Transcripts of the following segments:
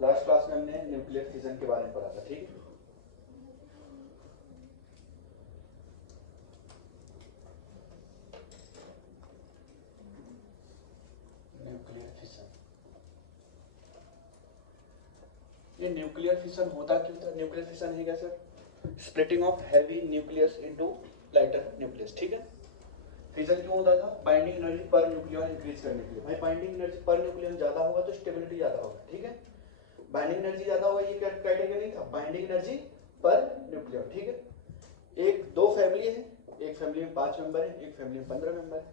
Last class में हमने nuclear fission के बारे में पढ़ा था, ठीक है। न्यूक्लियर फिजन, ये न्यूक्लियर फिजन होता क्यों था? न्यूक्लियर फिजन है क्या sir? Splitting of heavy nucleus into lighter nucleus, ठीक है। फिजन क्यों होता था? Binding energy per nucleon increase करने के लिए। भाई बाइंडिंग एनर्जी पर न्यूक्लियन ज्यादा होगा तो स्टेबिलिटी ज्यादा होगा, ठीक है। बाइंडिंग एनर्जी ज्यादा होगा, ये क्या क्राइटेरिया नहीं था? बाइंडिंग एनर्जी पर न्यूक्लियन, ठीक है। एक दो फैमिली है, एक फैमिली में 5 मेंबर है, एक फैमिली में 15 मेंबर है।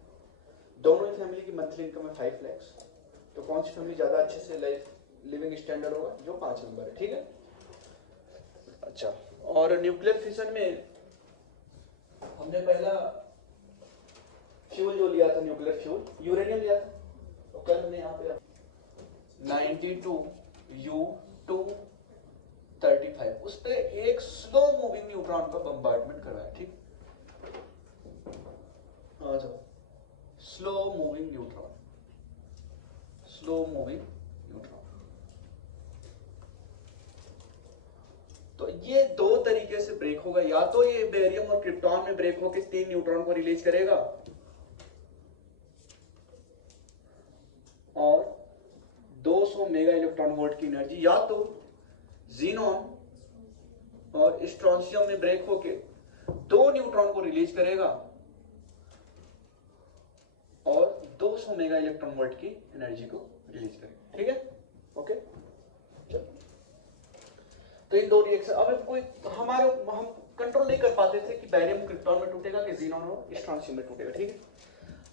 दोनों ही फैमिली की मंथली इनकम है 5 लाख। तो कौन सी फैमिली ज्यादा अच्छे से लाइफ लिविंग स्टैंडर्ड होगा? जो 5 मेंबर है, ठीक है। अच्छा, और न्यूक्लियर फिशन में हमने पहला फ्यूल जो लिया था, न्यूक्लियर फ्यूल, यूरेनियम लिया था। तो कल हमने यहाँ पे 92U235 उस पर एक स्लो मूविंग न्यूट्रॉन का बम्बार्डमेंट करवाया, ठीक। आ जाओ, slow moving neutron, slow moving neutron. तो ये दो तरीके से ब्रेक होगा, या तो ये बेरियम और क्रिप्टॉन में ब्रेक होकर 3 न्यूट्रॉन को रिलीज करेगा और 200 मेगा इलेक्ट्रॉन वोल्ट की एनर्जी, या तो जीनॉन और स्ट्रोंशियम में ब्रेक होके 2 न्यूट्रॉन को रिलीज करेगा और 200 मेगा इलेक्ट्रॉन वोल्ट की एनर्जी को रिलीज करेगा, ठीक है। ओके, चलो। तो इन दो रिएक्शन, अब कोई हम कंट्रोल नहीं कर पाते थे कि बैरियम क्रिप्टॉन में टूटेगा कि जीनॉन और स्ट्रोंशियम में टूटेगा, ठीक है।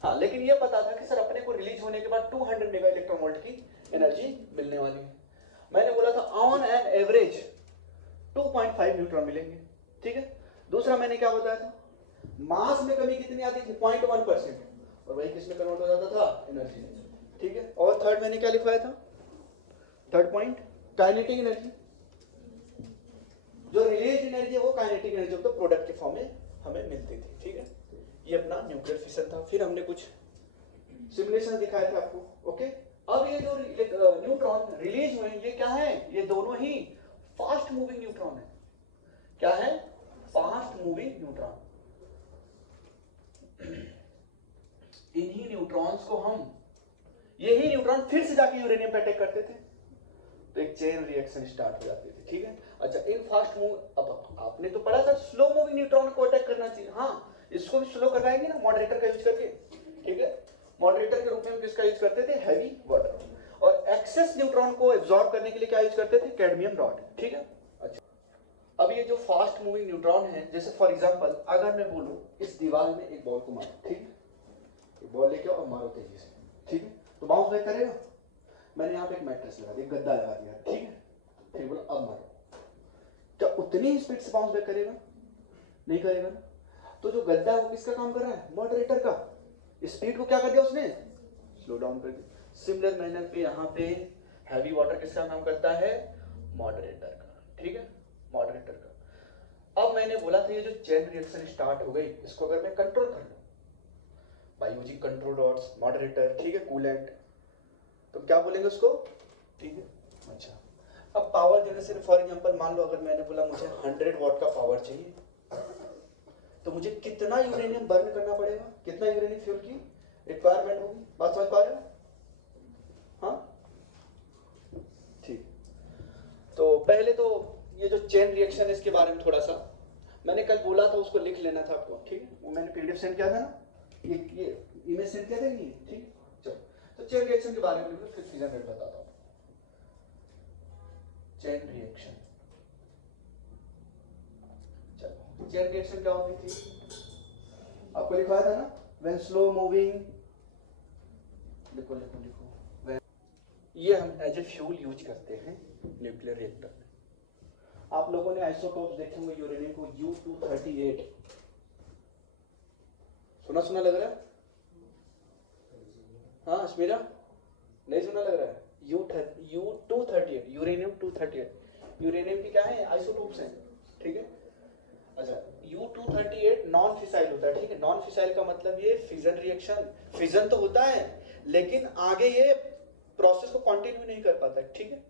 हाँ, लेकिन ये पता था कि सर अपने को रिलीज होने के बाद 200 मेगा इलेक्ट्रॉन वोल्ट की एनर्जी मिलने वाली है। मैंने बोला था ऑन एन एवरेज 2.5 न्यूट्रॉन मिलेंगे, ठीक है। दूसरा मैंने क्या बताया था? मास में कमी कितनी आती थी? 0.1%, और वही किसमें कन्वर्ट हो जाता था? एनर्जी, ठीक है। और थर्ड मैंने क्या लिखवाया था? Third point, kinetic energy. जो रिलीज एनर्जी है वो kinetic energy of the product के फॉर्म में हमें मिलती थी, ठीक है। ये अपना न्यूक्लियर फिशन था। फिर हमने कुछ सिमुलेशन दिखाए थे आपको, ओके। अब ये जो न्यूट्रॉन रिलीज हुए ये क्या है? ये दोनों ही फास्ट मूविंग न्यूट्रॉन है। क्या है? Fast moving neutron. इन्हीं न्यूट्रॉन्स को हम, यही न्यूट्रॉन फिर से जाके यूरेनियम पे अटैक करते थे तो एक चेन रिएक्शन स्टार्ट हो जाती थी, ठीक है। अच्छा, इन फास्ट मूव, अब आपने तो पढ़ा था स्लो मूविंग न्यूट्रॉन को अटैक करना चाहिए, हाँ, इसको भी स्लो करवाएंगे ना मॉडरेटर का यूज करके, ठीक है। मॉडरेटर के रूप में हम किसका यूज करते थे? Heavy water. और एक्सेस न्यूट्रॉन को एब्जॉर्ब करने के लिए क्या यूज करते थे? कैडमियम रॉड, ठीक है। अच्छा, अब ये जो फास्ट मूविंग न्यूट्रॉन है, जैसे फॉर एग्जांपल अगर मैं बोलूं इस दीवार में एक बॉल को मारो, ठीक है, बॉल लेके आओ और मारो तेजी से, ठीक है, तो बाउंस बैक करेगा। मैंने यहाँ पे एक मैट्रेस लगा दिया, गद्दा लगा दिया, ठीक है, फिर बोला अब मारो, क्या उतनी ही स्पीड से बाउंस बैक करेगा? नहीं करेगा ना। तो जो गद्दा है वो किसका काम कर रहा है? मॉडरेटर का। स्पीड को क्या कर दिया उसने? स्लो डाउन कर दिया। सिमिलर मैनर पे यहाँ पे हैवी वाटर किसका काम करता है? मॉडरेटर का, ठीक है, मॉडरेटर का। अब मैंने बोला था ये जो चेन रिएक्शन स्टार्ट हो गई, इसको अगर मैं कंट्रोल कर लूं by using control rods, moderator, ठीक है, कूलेंट, तो क्या बोलेंगे उसको? ठीक है। अच्छा, अब पावर जनरेशन फॉर एग्जांपल मान लो अगर मैंने बोला मुझे 100 वॉट का पावर चाहिए, तो मुझे कितना यूरेनियम बर्न करना पड़ेगा? कितना यूरेनियम फ्यूल की रिक्वायरमेंट होगी? बात समझ पा रहे हो? हाँ, ठीक। तो पहले तो ये जो चेन रिएक्शन है इसके बारे में थोड़ा सा मैंने कल बोला था, उसको लिख लेना था आपको, ठीक है। वो मैंने पीडीएफ सेंड किया था ना, ये इमेज सेंड किया था कि नहीं? ठीक, चलो। तो चेन रिएक्शन के बारे में लिखो, फिर फिजन रेट बताता हूँ। चेन रिएक्शन, चलो, चेन रिएक्शन क्या होती थी? आपको लिखवाया था ना, व्हेन स्लो मूविंग, लिखो लिखो लिखो, ये हम एज ए फ्यूल यूज करते हैं न्यूक्लियर रिएक्टर में। आप लोगों ने आइसोटोप्स देखे होंगे यूरेनियम को, U238, सुना सुना लग रहा है? हाँ स्मीरा, नहीं सुना लग रहा है? U238, यूरेनियम 238, यूरेनियम की क्या है? आइसोटोप्स हैं, ठीक है। अच्छा, U238 नॉन फिसाइल होता है, ठीक है। नॉन फिसाइल का मतलब ये फिजन रिएक्शन, फिजन तो होता है लेकिन आगे ये प्रोसेस को कंटिन्यू नहीं कर पाता है, ठीक है।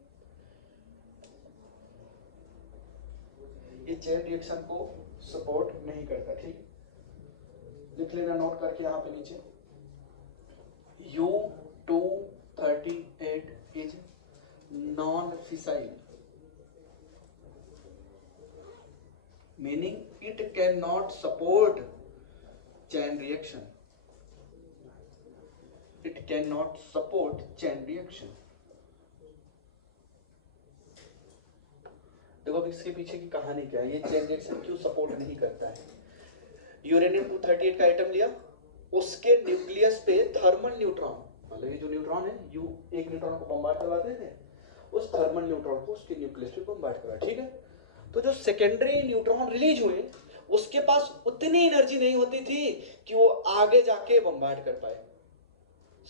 ये चेन रिएक्शन को सपोर्ट नहीं करता, ठीक है। लिख लेना नोट करके यहाँ पे नीचे, U238 is non fissile, meaning it cannot support chain reaction. It cannot support chain reaction. देखो अब इसके पीछे की कहानी क्या है, ये चेन रिएक्शन क्यों सपोर्ट नहीं करता है। यूरेनियम 238 का आइटम लिया, उसके न्यूक्लियस पे थर्मल न्यूट्रॉन, मतलब ये जो न्यूट्रॉन है, यू एक न्यूट्रॉन को बम्बार्ड करवाते थे, उस थर्मल न्यूट्रॉन को उसके न्यूक्लियस पे बम्बार्ड करवा, ठीक है। तो जो सेकेंडरी न्यूट्रॉन रिलीज हुए, उसके पास उतनी एनर्जी नहीं होती थी कि वो आगे जाके बम्बार्ड कर पाए,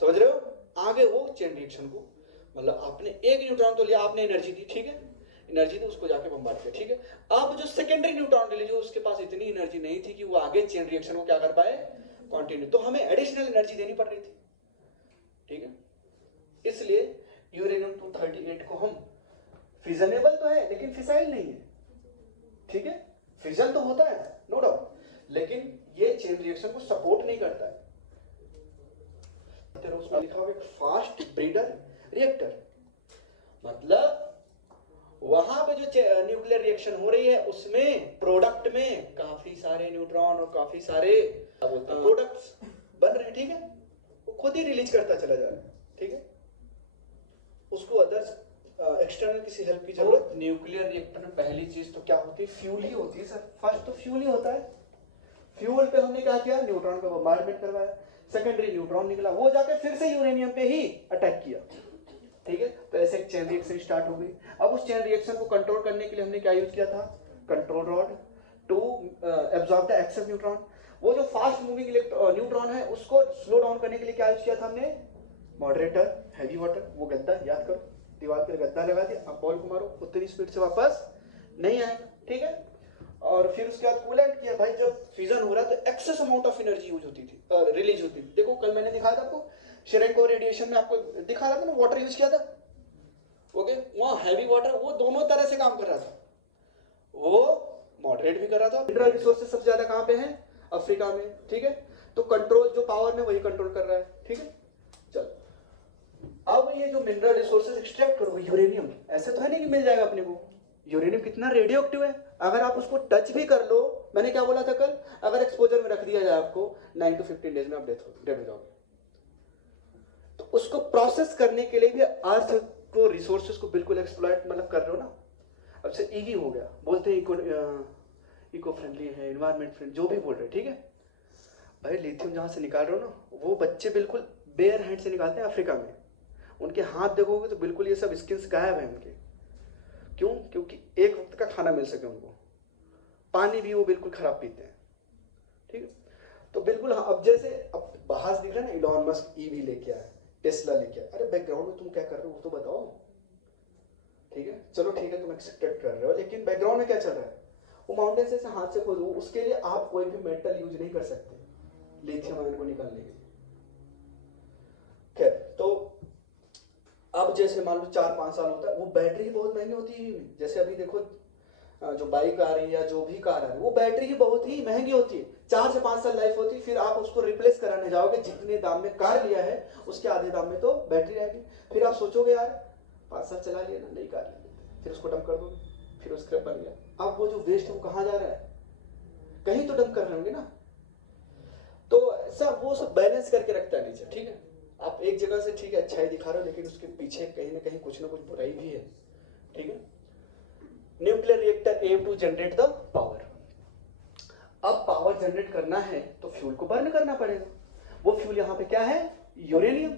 समझ रहे हो। आगे वो चेन रिएक्शन को, मतलब आपने एक न्यूट्रॉन तो लिया, आपने एनर्जी दी, ठीक है, एनर्जी दी, उसको जाके बम्बार्ड किया, ठीक है। अब जो सेकेंडरी न्यूट्रॉन रिलीज हुआ, उसके पास इतनी एनर्जी नहीं थी कि वो आगे चेन रिएक्शन को क्या कर पाए, कंटिन्यू, तो हमें एडिशनल एनर्जी देनी पड़ रही थी, ठीक है। इसलिए यूरेनियम 238 को हम, फिजनेबल तो है लेकिन फिसाइल नहीं है, ठीक है, फिजन तो होता है नो डाउट, लेकिन ये चेन रिएक्शन को सपोर्ट नहीं करता है। उसमें लिखा हुआ एक फास्ट ब्रीडर रिएक्टर, मतलब वहां पे जो न्यूक्लियर रिएक्शन हो रही है, उसमें प्रोडक्ट में काफी सारे न्यूट्रॉन और काफी सारे प्रोडक्ट्स बन रहे हैं, ठीक है, वो खुद ही रिलीज करता चला जा रहा है, ठीक है, उसको अदर्स एक्सटर्नल किसी हेल्प की जरूरत। न्यूक्लियर रिएक्टर में पहली चीज तो क्या होती है, फ्यूल ही होती है सर, फर्स्ट तो फ्यूल ही होता है। फ्यूल पे हमने क्या किया, न्यूट्रॉन का बम्बार्डमेंट करवाया, सेकेंडरी न्यूट्रॉन निकला, वो जाकर फिर से यूरेनियम पे ही अटैक किया, ठीक है। तो ऐसे एक चेन रिएक्शन स्टार्ट हो गई। अब उस चेन रिएक्शन को कंट्रोल करने के लिए हमने क्या यूज किया था, control rod to absorb the excess neutron. वो जो फास्ट मूविंग न्यूट्रॉन है, उसको स्लो डाउन करने के लिए क्या यूज किया था हमने, मॉडरेटर, हैवी वाटर, वो गद्दा याद करो, दीवार पे गद्दा लगा दिया, आप बॉल को मारो, उतनी स्पीड से वापस नहीं आएगा, ठीक है। और फिर उसके बाद कूलेंट किया, भाई जब फ्यूजन हो रहा है तो excess amount of energy use होती थी, रिलीज होती थी। देखो कल मैंने दिखाया था आपको, शेरेंको रेडिएशन में आपको दिखा रहा था ना, वाटर यूज किया था, ओके, वहां हैवी वाटर वो दोनों तरह से काम कर रहा था, वो मॉडरेट भी कर रहा था। मिनरल रिसोर्सेज सबसे ज्यादा कहां पे है, अफ्रीका में, ठीक है, तो कंट्रोल जो पावर में वही कंट्रोल कर रहा है, ठीक है। चल अब ये जो मिनरल रिसोर्सेज एक्सट्रैक्ट करोगे, यूरेनियम ऐसे तो है नहीं कि मिल जाएगा अपने को, यूरेनियम कितना रेडियो एक्टिव है, अगर आप उसको टच भी कर लो, मैंने क्या बोला था कल, अगर एक्सपोजर में रख दिया जाए आपको 9 to 15 डेज में आप डेड हो जाओगे। तो उसको प्रोसेस करने के लिए भी अर्थ को, रिसोर्सेज को बिल्कुल एक्सप्लॉइट मतलब कर रहे हो ना। अब से ईवी हो गया, बोलते हैं इको फ्रेंडली है, एनवायरमेंट फ्रेंडली, जो भी बोल रहे हैं, ठीक है। भाई लिथियम जहां से निकाल रहे हो ना, वो बच्चे बिल्कुल बेयर हैंड से निकालते हैं अफ्रीका में, उनके हाथ देखोगे तो बिल्कुल ये सब स्किन्स गायब है उनके, क्यों, क्योंकि एक वक्त का खाना मिल सके उनको, पानी भी वो बिल्कुल खराब पीते हैं, ठीक है। तो बिल्कुल हाँ, अब जैसे अब बाहर दिख रहा है ना, इलॉन मस्क ईवी लेके आया, टेस्ला लेके आया, अरे बैकग्राउंड में तुम क्या कर रहे हो वो तो बताओ, ठीक है, चलो ठीक है तुम एक्सेप्टेड कर रहे हो, लेकिन बैकग्राउंड में क्या चल रहा है, वो माउंटेन से हाथ से खोदो, उसके लिए आप कोई भी मेटल यूज नहीं कर सकते लिथियम आयन को निकालने के लिए। खैर, तो अब जैसे मान लो 4-5 साल होता है, वो बैटरी बहुत महंगी होती है, जैसे अभी देखो जो बाइक आ रही है या जो भी कार आ रही है, वो बैटरी ही बहुत ही महंगी होती है, 4 से 5 साल लाइफ होती है, फिर आप उसको रिप्लेस कराने जाओगे, जितने दाम में कार लिया है उसके आधे दाम में तो बैटरी आएगी, फिर आप सोचोगे यार 5 साल चला लिया ना, नई कार ले लेते, फिर उसको डंप कर दोगे, फिर उसका बन गया। अब वो जो वेस्ट है वो कहाँ जा रहा है, कहीं तो डंप कर रहे होंगे ना। तो सब वो सब बैलेंस करके रखता है नेचर, ठीक है। आप एक जगह से ठीक है अच्छाई दिखा रहे हो, लेकिन उसके पीछे कहीं ना कहीं कुछ ना कुछ बुराई भी है, ठीक है। Nuclear reactor aim to generate the power. अब पावर जनरेट करना है तो फ्यूल को बर्न करना पड़ेगा, वो फ्यूल यहाँ पे क्या है, यूरेनियम।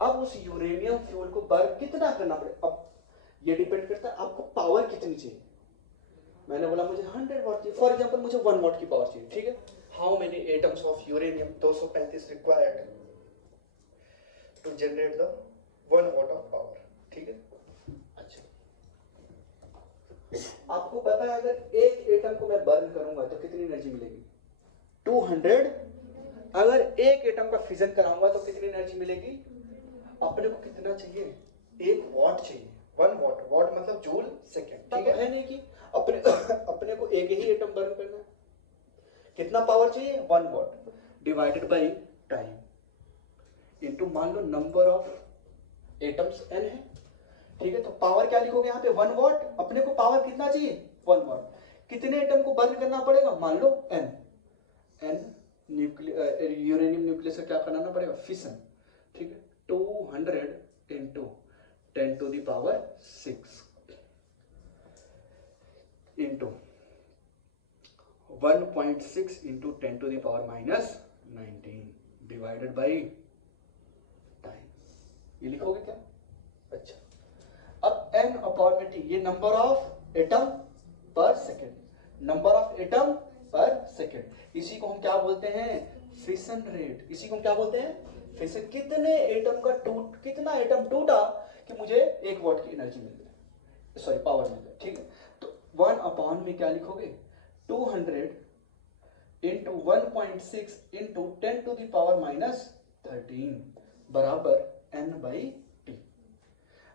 अब उस यूरेनियम फ्यूल को बर्न कितना करना पड़ेगा, अब ये डिपेंड करता है आपको पावर कितनी चाहिए। मैंने बोला मुझे 100 वाट चाहिए, फॉर एग्जांपल मुझे 1 वाट की पावर चाहिए, ठीक है। How many atoms of uranium, 235 required to generate the 1 watt of power, ठीक है। अच्छा, आपको पता है अगर एक एटम को मैं बर्न करूंगा तो कितनी एनर्जी मिलेगी, 200। अगर एक एटम का फिजन कराऊंगा तो कितनी एनर्जी मिलेगी, अपने को कितना चाहिए, 1 वाट चाहिए, 1 वाट, वाट मतलब जूल सेकेंड, ठीक है नहीं कि अपने अपने को एक ही एटम बर्न करना है, कितना पावर चाहिए 1 what divided by time into मान लो नंबर ऑफ एटम्स n है, ठीक है। तो पावर क्या लिखोगे यहाँ पे 1 वॉट, अपने को पावर कितना चाहिए 1 वॉट, कितने एटम को बर्न करना पड़ेगा मान लो n यूरेनियम न्यूक्लियस का क्या कराना पड़ेगा फिशन, ठीक है। 200 into 10 to the power 6 into 1.6 into 10 to the power minus 19 divided by time, ये लिखोगे क्या। अच्छा, अब n अपॉन में t, ये नंबर ऑफ एटम पर सेकेंड, नंबर ऑफ एटम पर सेकेंड, इसी को हम क्या बोलते हैं फिशन रेट, इसी को हम क्या बोलते हैं फिशन। कितने एटम का कितना एटम टूटा कि मुझे 1 वॉट की एनर्जी मिल जाए, सॉरी पावर मिल जाए, ठीक है। तो 1 अपॉन में क्या लिखोगे 200 into 1.6 into 10 to the power minus 13 बराबर n बाई टी।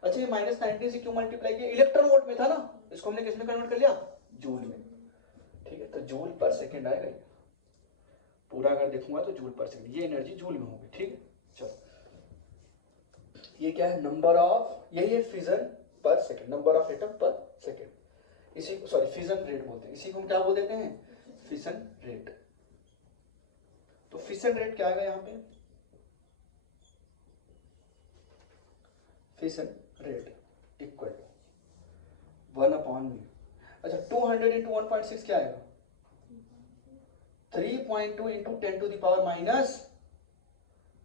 अच्छा, ये माइनस 19 से क्यों मल्टीप्लाई किया, इलेक्ट्रॉन वोल्ट में था ना, इसको हमने किस में कन्वर्ट कर लिया जूल में, ठीक है। तो जूल पर सेकेंड आएगा, पूरा अगर देखूंगा तो जूल पर सेकेंड, ये एनर्जी जूल में होगी, ठीक है। चलो, ये क्या है नंबर ऑफ, यही है फिजन पर सेकेंड, नंबर ऑफ एटम पर सेकेंड, इसी को सॉरी फिजन रेट बोलते हैं, इसी को हम क्या बोल देते हैं फिशन रेट। तो फिशन रेट क्या आएगा यहाँ पे, fission rate equal to 1 upon में, अच्छा 200 इंटू 1.6 क्या आएगा 3.2 into 10 to the power minus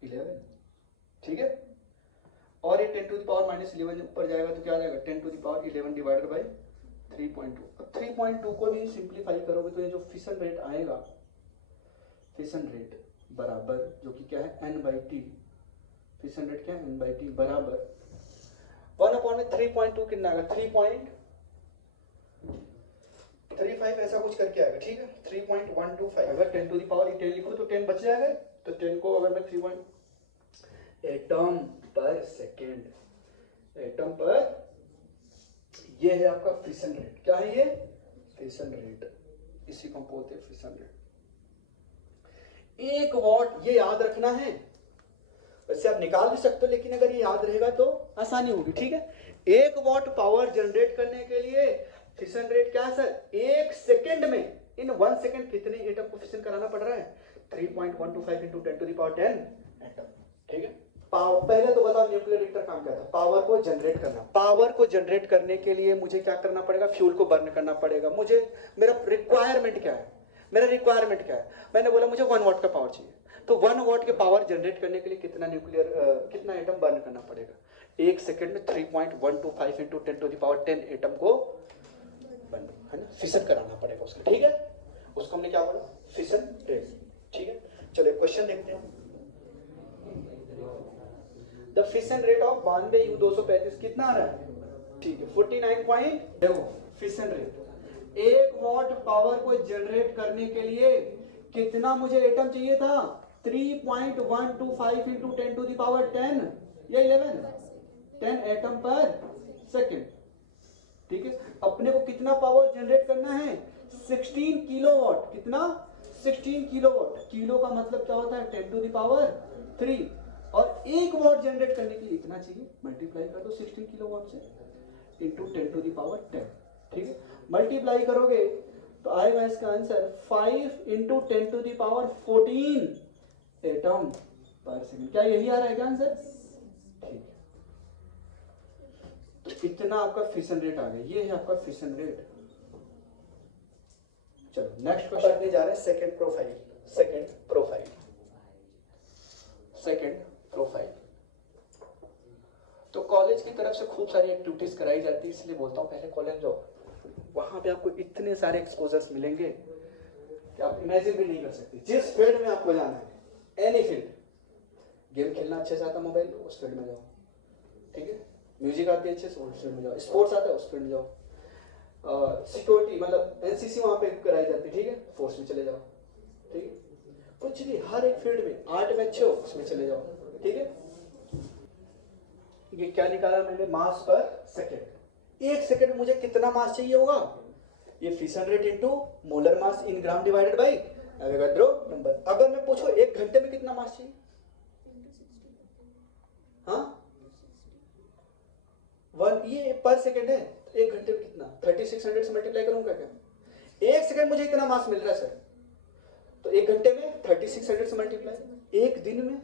11, ठीक है। और ये 10 to the power minus 11 ऊपर जाएगा तो क्या आ जाएगा 10 to the power 11 divided by 3.2। अब 3.2 को भी सिंप्लीफाई करोगे तो ये जो फिशन रेट आएगा, फिशन रेट बराबर जो कि क्या है n by T, fission rate क्या है n बाई टी बराबर 1 अपॉन में 3.2 कितना आएगा 3.35 ऐसा कुछ करके आएगा, ठीक है। 3.125 अगर 10 to the power 10 लिखो तो 10 बच जाएगा, तो 10 को अगर मैं 3 एटम पर सेकेंड, एटम पर, ये है आपका फिशन रेट, क्या है ये फिशन रेट, इसी को हम बोलते हैं फिशन रेट। 1 वॉट ये याद रखना है, वैसे आप निकाल भी सकते हो लेकिन अगर ये याद रहेगा तो आसानी होगी, ठीक है। 1 वॉट पावर जनरेट करने के लिए फिशन रेट क्या है सर, 1 सेकेंड में इन 1 सेकेंड कितने एटम को फिशन कराना पड़ रहा है 3.125 into 10 to the power 10 atom, ठीक है। पहले तो बताओ न्यूक्लियर रिएक्टर काम क्या था, पावर को जनरेट करना, पावर को जनरेट करने के लिए मुझे क्या करना पड़ेगा फ्यूल को बर्न करना पड़ेगा, मुझे मेरा रिक्वायरमेंट क्या है, मेरा रिक्वायरमेंट क्या है, मैंने बोला मुझे 1 वॉट का पावर चाहिए, तो 1 वॉट के पावर जनरेट करने के लिए कितना कितना एटम बर्न करना पड़ेगा 1 सेकेंड में 3.125 into 10 to the power 10 atom को बर्न, है ना, फिशन कराना पड़ेगा उसका, ठीक है। उसको हमने क्या बोला फिशन रेट, ठीक है। चलो क्वेश्चन देखते हैं। The fission rate of 92 U235 कितना आ रहा है, ठीक है 49 पॉइंट, देखो फिशन रेट 1 वॉट पावर को जनरेट करने के लिए कितना मुझे एटम चाहिए था 3.125 इंटू 10 to the power 10 या 11, 10 एटम पर सेकेंड, ठीक है। अपने को कितना पावर जनरेट करना है 16 किलोवाट, कितना 16 किलोवाट, किलो का मतलब क्या होता है 10 to the power 3, और 1 वॉट जनरेट करने के लिए इतना चाहिए, मल्टीप्लाई कर दो 16 किलोवाट से इंटू 10 to the power 10, ठीक है। मल्टीप्लाई करोगे तो आएगा इसका answer 5 into 10 to the power 14 atom पर सेकेंड, क्या यही आ रहा है क्या आंसर, ठीक है। तो इतना आपका फिशन रेट आ गया, ये है आपका फिशन रेट। चलो नेक्स्ट क्वेश्चन करने जा रहे हैं second profile, second profile, second profile. तो कॉलेज की तरफ से खूब सारी एक्टिविटीज कराई जाती है, इसलिए बोलता हूँ पहले कॉलेज जाओ, वहां पे आपको इतने सारे एक्सपोजर्स मिलेंगे कि आप इमेजिन भी नहीं कर सकते। जिस फील्ड में आपको जाना है, एनी फील्ड, गेम खेलना अच्छे से आता मोबाइल, उस फील्ड में जाओ, ठीक है। म्यूजिक आती है अच्छे से, उस फील्ड में जाओ। स्पोर्ट्स आता है, उस फील्ड में जाओ। सिक्योरिटी मतलब एनसीसी वहां पे कराई जाती है, ठीक है, फोर्स में चले जाओ, ठीक है। कुछ भी हर एक फील्ड में, आर्ट में अच्छे हो उसमें चले जाओ, ठीक है। ये क्या निकाला मैंने, मास पर सेकेंड। 1 सेकेंड मुझे कितना मास चाहिए होगा ये fission rate into molar mass in gram divided bye Avogadro number. अगर मैं पूछो 1 घंटे में कितना मास चाहिए, हाँ 1 ये पर सेकेंड है, तो 1 घंटे में कितना 3600 से मल्टीप्लाई करूंगा क्या, 1 सेकेंड मुझे इतना मास मिल रहा है सर, तो 1 घंटे में 3600 से मल्टीप्लाई, 1 दिन में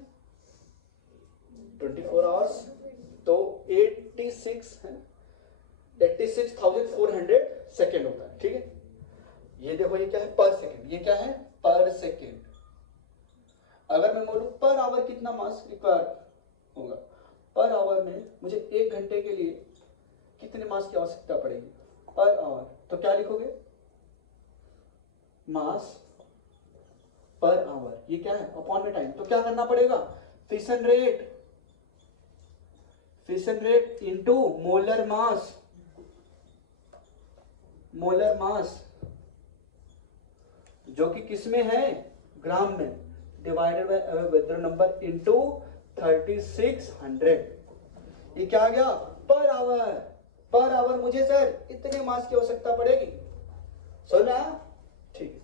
24 आवर्स तो 86 है 86,400 सेकेंड होता है, ठीक है। ये देखो ये क्या है पर सेकेंड, ये क्या है पर सेकेंड। अगर मैं बोलूं पर आवर कितना मास रिक्वायर होगा, पर आवर में मुझे 1 घंटे के लिए कितने मास की आवश्यकता पड़ेगी पर आवर, तो क्या लिखोगे मास पर आवर, ये क्या है अपॉन में टाइम, तो क्या करना पड़ेगा fission rate into molar mass जो कि किस में है ग्राम में, divided by Avogadro number into 3600। ये क्या आ गया पर आवर मुझे सर इतने मास की आवश्यकता पड़ेगी, समझा, ठीक है।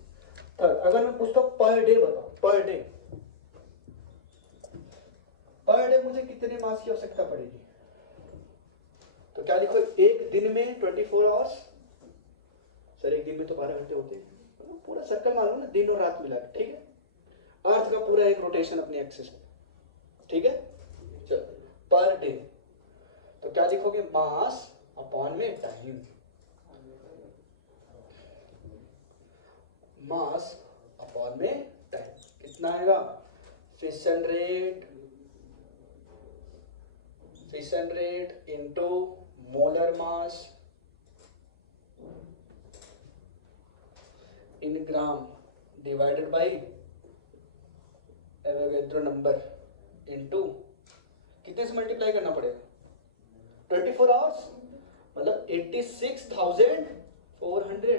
थर्ड, अगर मैं पूछता हूं पर डे बताओ, पर डे मुझे कितने मास की आवश्यकता पड़ेगी, तो क्या लिखो 1 दिन में 24 आवर्स, सर 1 दिन में तो 12 घंटे होते हैं, पूरा सर्कल मानो ना दिन और रात मिला के, ठीक है। अर्थ का पूरा एक रोटेशन अपनी एक्सिस में, ठीक है। चलो पर डे, तो क्या लिखोगे मास अपॉन में टाइम, मास अपॉन में टाइम कितना आएगा, fission rate into molar mass in gram divided bye Avogadro number into कितने से मल्टीप्लाई करना पड़ेगा 24 आवर्स, मतलब 86,400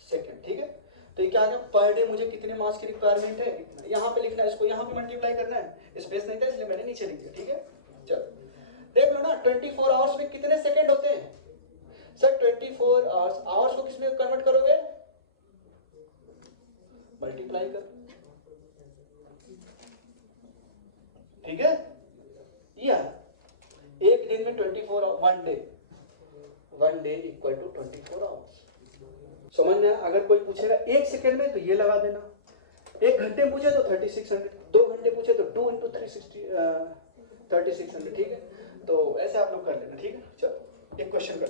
सेकेंड, ठीक है। तो ये क्या है पर डे मुझे कितने मास की रिक्वायरमेंट है, यहां पे लिखना है, इसको यहां पे मल्टीप्लाई करना है, स्पेस नहीं था इसलिए मैंने नीचे लिख दिया, ठीक है। चलो देख लो ना 24 आवर्स में कितने सेकंड होते हैं सर, 24 आवर्स को किस में कन्वर्ट करोगे, मल्टीप्लाई कर, ठीक है। या एक दिन में 24 one day equal to 24 hours, समझ में। अगर कोई पूछेगा 1 सेकेंड में तो ये लगा देना, 1 घंटे पूछे तो 3600, 2 घंटे पूछे तो 2 × 3600, ठीक है। तो ऐसे आप लोग कर लेना, ठीक है। चलो एक क्वेश्चन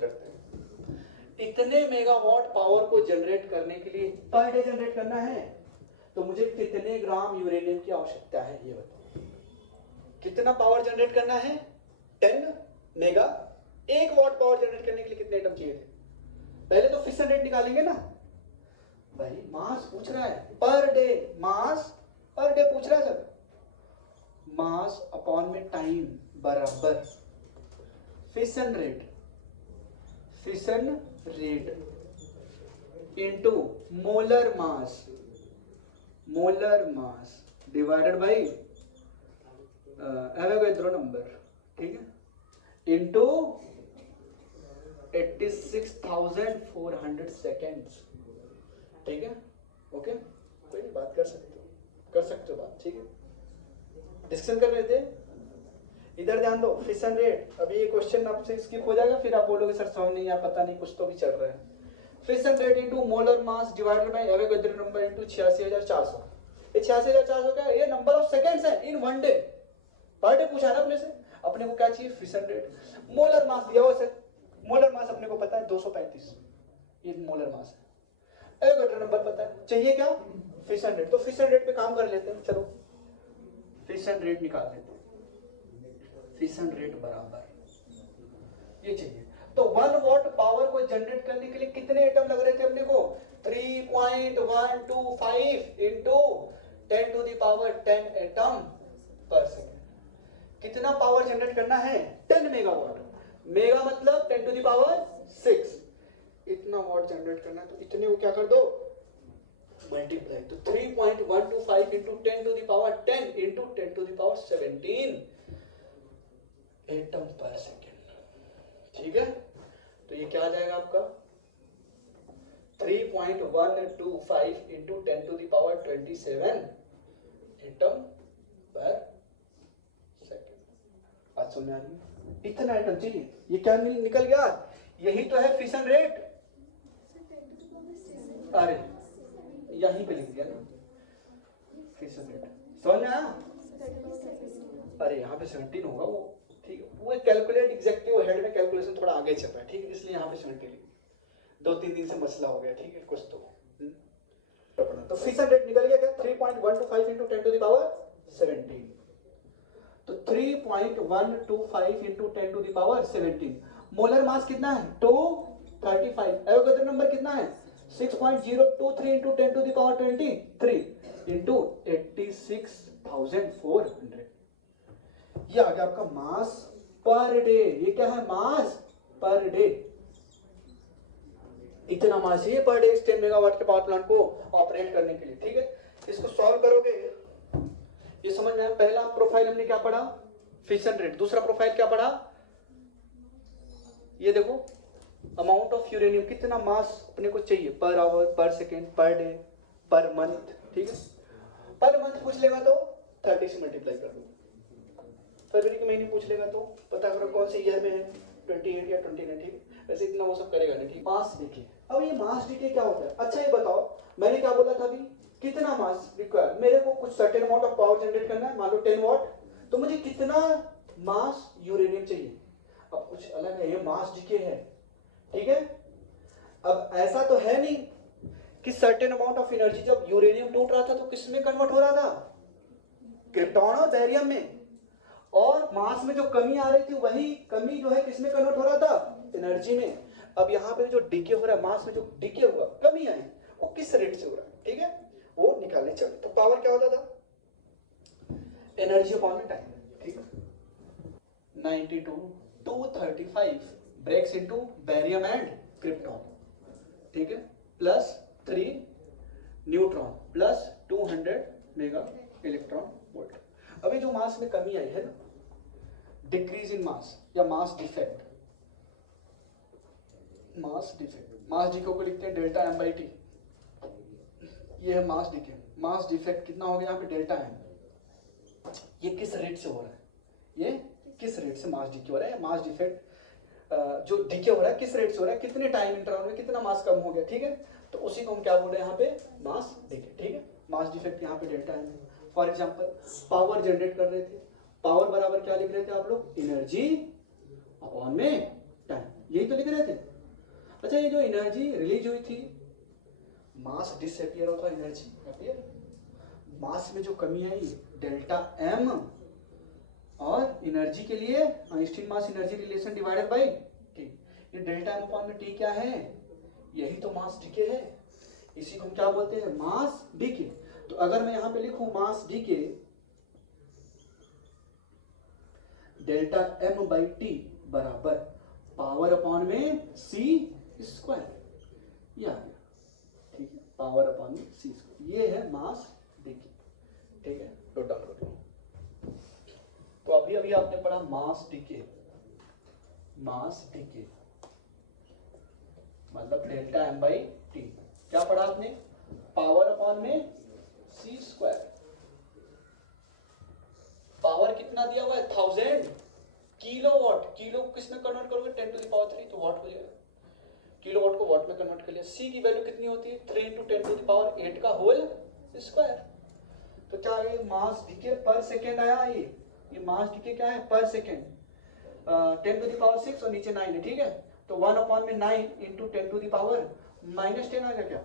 करते हैं, इतने मेगावाट पावर को जनरेट करने के लिए पर डे जनरेट करना है, तो मुझे कितने ग्राम यूरेनियम की आवश्यकता है ये बताओ। कितना पावर जनरेट करना है 10 मेगा, 1 वाट पावर जनरेट करने के लिए कितने एटम चाहिए थे, पहले तो फिशन रेट निकालेंगे ना भाई, मास पूछ रहा है पर डे, मास पर डे पूछ रहा है सर, मास अपॉन में टाइम बराबर fission rate into molar mass divided by Avogadro number, ठीक है, इनटू 86,400 सेकेंड्स, ठीक है। ओके कोई नहीं, बात कर सकते हो बात, ठीक है। डिस्कशन कर रहे थे, इधर ध्यान दो फिशन रेट, अभी ये क्वेश्चन आपसे स्किप हो जाएगा, फिर आप बोलोगे सर समझ नहीं, या पता नहीं कुछ तो भी चल रहा है। Fission rate into molar mass divided by Avogadro number into 86,400, ये 86,400 क्या है, ये नंबर ऑफ सेकंड्स है in one day, per day पूछा ना अपने से, अपने को क्या चाहिए फिशन रेट, मोलर मास दिया हुआ सर, मोलर मास अपने को पता है 235, ये मोलर मास है, एवोगाड्रो नंबर पता है, चाहिए क्या फिशन रेट, तो फिशन रेट पे काम कर लेते हैं, चलो फिशन रेट निकाल लेते हैं, फिशन रेट बराबर ये चाहिए, तो 1 वाट पावर को जनरेट करने के लिए कितने एटम लग रहे थे अपने को, 3.125 इंटू 10⁻10 एटम पर सेकेंड। कितना पावर जनरेट करना है 10 मेगावाट, मेगा मतलब 10⁻6, इतना वाट जनरेट करना है, तो इतने को क्या कर दो मल्टीप्लाई, तो 3.125 इंटू 10⁻10 इंटू 10⁻17 एटम पर सेकेंड, ठीक है। तो ये क्या आ जाएगा आपका 3.125 इंटू 10⁻27 एटम पर सेकेंड। आज समझ आ रही है? इतना एटम चाहिए, ये क्या निकल गया, यही तो है फिशन रेट। अरे यहीं पे लिख दिया ना फिशन रेट, समझ में आया? अरे यहाँ पे 17 होगा वो, ठीक है, वो कैलकुलेट एग्जैक्टली, वो हेड में कैलकुलेशन थोड़ा आगे चल रहा है, ठीक है, इसलिए यहाँ पे 17 लिख, 2-3 दिन से मसला हो गया, ठीक है, कुछ तो फिशन रेट निकल गया क्या 3.125 इंटू 10⁻17। तो 3.125 इंटू 10⁻17 मोलर मास कितना है 235। एवोगैड्रो नंबर कितना है 6.023 इंटू 10⁻23 इंटू 86,400। ये आ गया आपका मास पर डे। ये क्या है मास पर डे, इतना मास ये पर डे 10 मेगावाट के पावर प्लांट को ऑपरेट करने के लिए, ठीक है। इसको सॉल्व करोगे ये समझ में आया। पहला प्रोफाइल हमने क्या पढ़ा फिशन रेट, दूसरा प्रोफाइल क्या पढ़ा, ये देखो अमाउंट ऑफ यूरेनियम, कितना मास अपने को चाहिए पर आवर, पर second, per day, per month, ठीक है। पर मंथ पूछ लेगा तो 30 से मल्टीप्लाई कर दो, फरवरी के महीने पूछ लेगा तो पता करो कौन से ईयर में है 28 या 29, ठीक है। वैसे इतना वो सब करेगा नहीं, ठीक। मास डीके, अब ये मास डीके क्या होता है, अच्छा ये बताओ मैंने क्या बोला था अभी, कितना मास रिक्वायर, मेरे को कुछ certain amount of power generate करना है, मान लो 10 वाट, तो मुझे कितना मास यूरेनियम चाहिए। अब कुछ अलग है, ये मास डीके है, ठीक है। अब ऐसा तो है नहीं कि सर्टेन अमाउंट ऑफ एनर्जी, जब यूरेनियम टूट रहा था तो किस में कन्वर्ट हो रहा था, क्रिप्टॉन और बैरियम में, और मास में जो कमी आ रही थी वही कमी जो है किसमें कन्वर्ट हो रहा था, एनर्जी में। अब यहाँ पे जो डीके हो रहा है, मास में जो डीके हुआ, कमी आई, वो किस रेट से हो रहा है, ठीक है, वो निकालने चलो। तो पावर क्या होता था, एनर्जी अपॉन टाइम, ठीक है। 92 235 breaks into barium and krypton, ठीक है, plus 3 neutron plus 200 mega electron volt. अभी जो मास में कमी आई है ना, डिक्रीज इन मास या मास डिफेक्ट, मास डिफेक्ट, मास डिके को लिखते हैं डेल्टा एम बाई टी, ये है मास डिके। मास डिफेक्ट कितना हो गया यहाँ पे डेल्टा एम, ये किस रेट से हो रहा है, ये किस रेट से मास डिके हो रहा है, मास डिफेक्ट जो डिके हो रहा है किस रेट से हो रहा है, कितने टाइम इंटरवल में कितना मास कम हो गया, ठीक है। तो उसी को हम क्या बोल रहे हैं यहाँ पे, मास डिके, ठीक है। मास डिफेक्ट यहाँ पे डेल्टा एम है। फॉर एग्जाम्पल पावर जनरेट कर रहे थे, पावर बराबर क्या लिख रहे थे आप लोग, एनर्जी अपॉन में टाइम, यही तो लिख रहे थे। अच्छा ये जो एनर्जी रिलीज हुई थी, मास डिसअपियर होता है, एनर्जी अपीयर, मास में जो कमी आई डेल्टा एम, और एनर्जी के लिए Einstein mass energy relation divided by T. ये डेल्टा एम अपॉन में टी क्या है, यही तो मास डीके है, इसी को हम क्या बोलते हैं, मास डीके। तो अगर मैं यहां पे लिखूं mass decay delta M by T बराबर पावर अपॉन में सी स्क्वायर, ये आ गया, ठीक है, पावर अपॉन में सी स्क्वायर, ये है मास डीके, ठीक है। नोट डाउन करो। तो अभी अभी आपने पढ़ा मास डीके, मास डीके मतलब डेल्टा एम बाई टी, क्या पढ़ा आपने, पावर अपॉन में सी स्क्वायर। पावर कितना दिया हुआ है 1000 किलोवाट, किलो किसमें कन्वर्ट करोगे 10⁻³ तो वाट हो जाएगा, किलोवाट को वाट में कन्वर्ट कर लिया। सी की वैल्यू कितनी होती है 3 × 10⁸ का होल स्क्वायर। तो क्या ये मास डीके पर सेकेंड आया, ये मास डीके क्या है पर सेकेंड, 10⁻6 और नीचे 9 है, ठीक है। तो 1/9 इंटू 10⁻−10 आ गया क्या।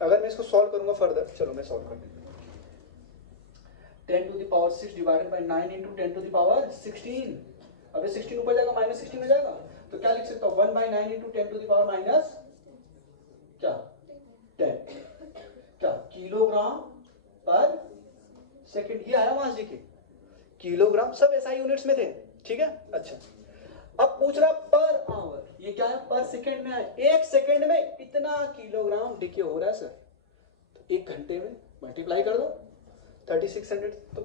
अगर मैं इसको सॉल्व करूंगा फर्दर, चलो मैं सॉल्व कर देता हूं, 10⁻6 डिवाइडेड बाय 9 इंटू 10⁻16, अबे 16 ऊपर जाएगा -16 हो जाएगा, तो क्या लिख सकता हूं 1/9 इंटू 10⁻- क्या 10, क्या किलोग्राम पर सेकंड, ये आया मास डीके, किलोग्राम, सब एसआई यूनिट्स में थे, ठीक है। अच्छा अब पूछ रहा पर आवर, ये क्या है पर सेकंड में है, एक सेकंड में इतना किलोग्राम डीके हो रहा है सर, तो एक घंटे में मल्टीप्लाई कर दो 3600, तो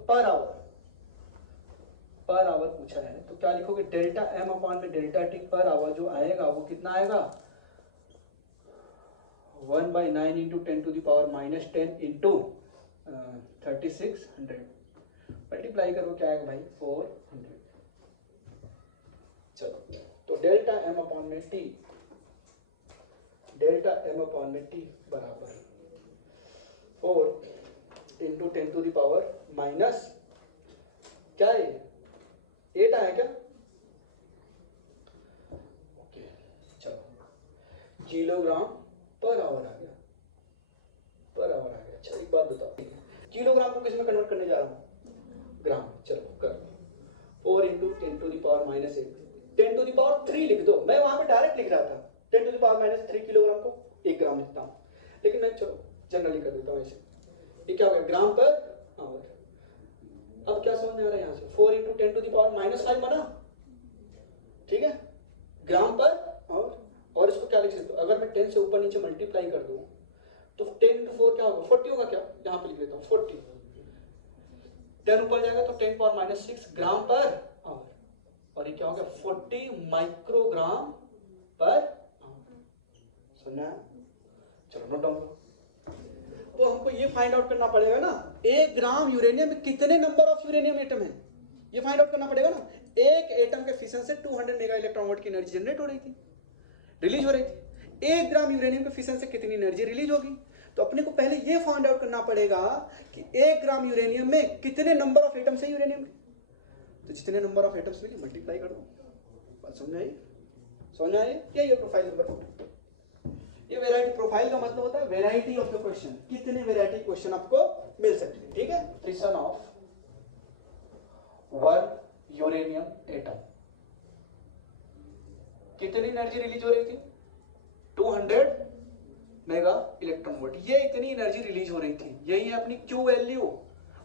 पर पर आवर पूछा है, तो क्या लिखोगे, डेल्टा एम अपॉन में डेल्टा टी पर आवर जो आएगा वो कितना आएगा, 1/9 इंटू 10⁻⁻10 इंटू 3600 मल्टीप्लाई करो, क्या आएगा भाई 400। चलो तो डेल्टा एम अपॉन में टी, डेल्टा एम अपॉन में टी बराबर 4 इंटू 10⁻⁻, क्या है 8 आया क्या, ओके चलो किलोग्राम पर आवर आ गया, पर आवर आ गया। अच्छा एक बात बताओ, किलोग्राम को किस में कन्वर्ट करने जा रहा हूँ, ग्राम, चलो कर 4 इंटू 10⁻⁻8, 10⁻3 लिख दो, मैं वहां पे डायरेक्ट लिख रहा था 10⁻3 किलोग्राम को 1 ग्राम लिखता हूँ, लेकिन मैं चलो जनरली कर देता हूँ ऐसे, ये क्या हो गया ग्राम पर आवर। अब क्या समझ में आ रहा है यहाँ से, 4 इंटू 10⁻5 बना, ठीक है, ग्राम पर आवर। और इसको क्या लिख सकते हो, अगर मैं 10 से ऊपर नीचे मल्टीप्लाई कर दूं तो 10 इंटू 4 क्या होगा, 40 होगा क्या, यहाँ पे लिख देता हूँ 40, 10 ऊपर जाएगा तो 10⁻6 ग्राम पर आवर, और ये क्या हो गया 40 माइक्रोग्राम पर आवर। सुनना है, चलो नोट डाउन करो। तो हमको ये फाइंड आउट करना पड़ेगा ना, 1 ग्राम यूरेनियम में कितने नंबर ऑफ यूरेनियम एटम है, ये फाइंड आउट करना पड़ेगा ना। एक एटम के फिशन से 200 मेगा इलेक्ट्रॉन वोल्ट की एनर्जी जनरेट हो रही थी, रिलीज हो रही थी। 1 ग्राम यूरेनियम के फिशन से कितनी एनर्जी रिलीज होगी, तो अपने को पहले ये फाइंड आउट करना पड़ेगा कि 1 ग्राम यूरेनियम में कितने नंबर ऑफ एटम्स है यूरेनियम के, तो जितने नंबर ऑफ एटम्स मिले मल्टीप्लाई कर दो। बात समझ आई, समझ आई, ये प्रोफाइल नंबर, ये वेराइटी प्रोफाइल का मतलब होता है वेराइटी ऑफ द क्वेश्चन, कितने वेराइटी क्वेश्चन आपको मिल सकते हैं, ठीक है। फिशन ऑफ 1 यूरेनियम एटम, कितनी एनर्जी रिलीज हो रही थी, 200 मेगा इलेक्ट्रॉन वोल्ट, ये इतनी एनर्जी रिलीज हो रही थी, यही है अपनी क्यू वैल्यू,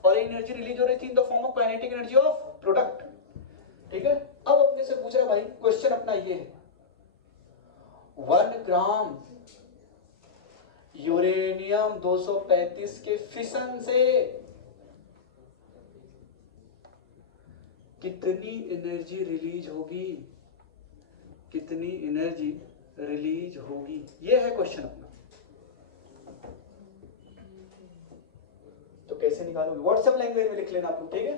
और एनर्जी रिलीज हो रही थी in the form of kinetic energy of product, ठीक है। अब अपने से पूछ रहा भाई क्वेश्चन अपना ये है, 1 ग्राम यूरेनियम 235 के फिशन से कितनी एनर्जी रिलीज होगी, कितनी एनर्जी रिलीज होगी, ये है क्वेश्चन अपना। तो कैसे निकालोगे, व्हाट्सएप लैंग्वेज में लिख लेना आप लोग, ठीक है।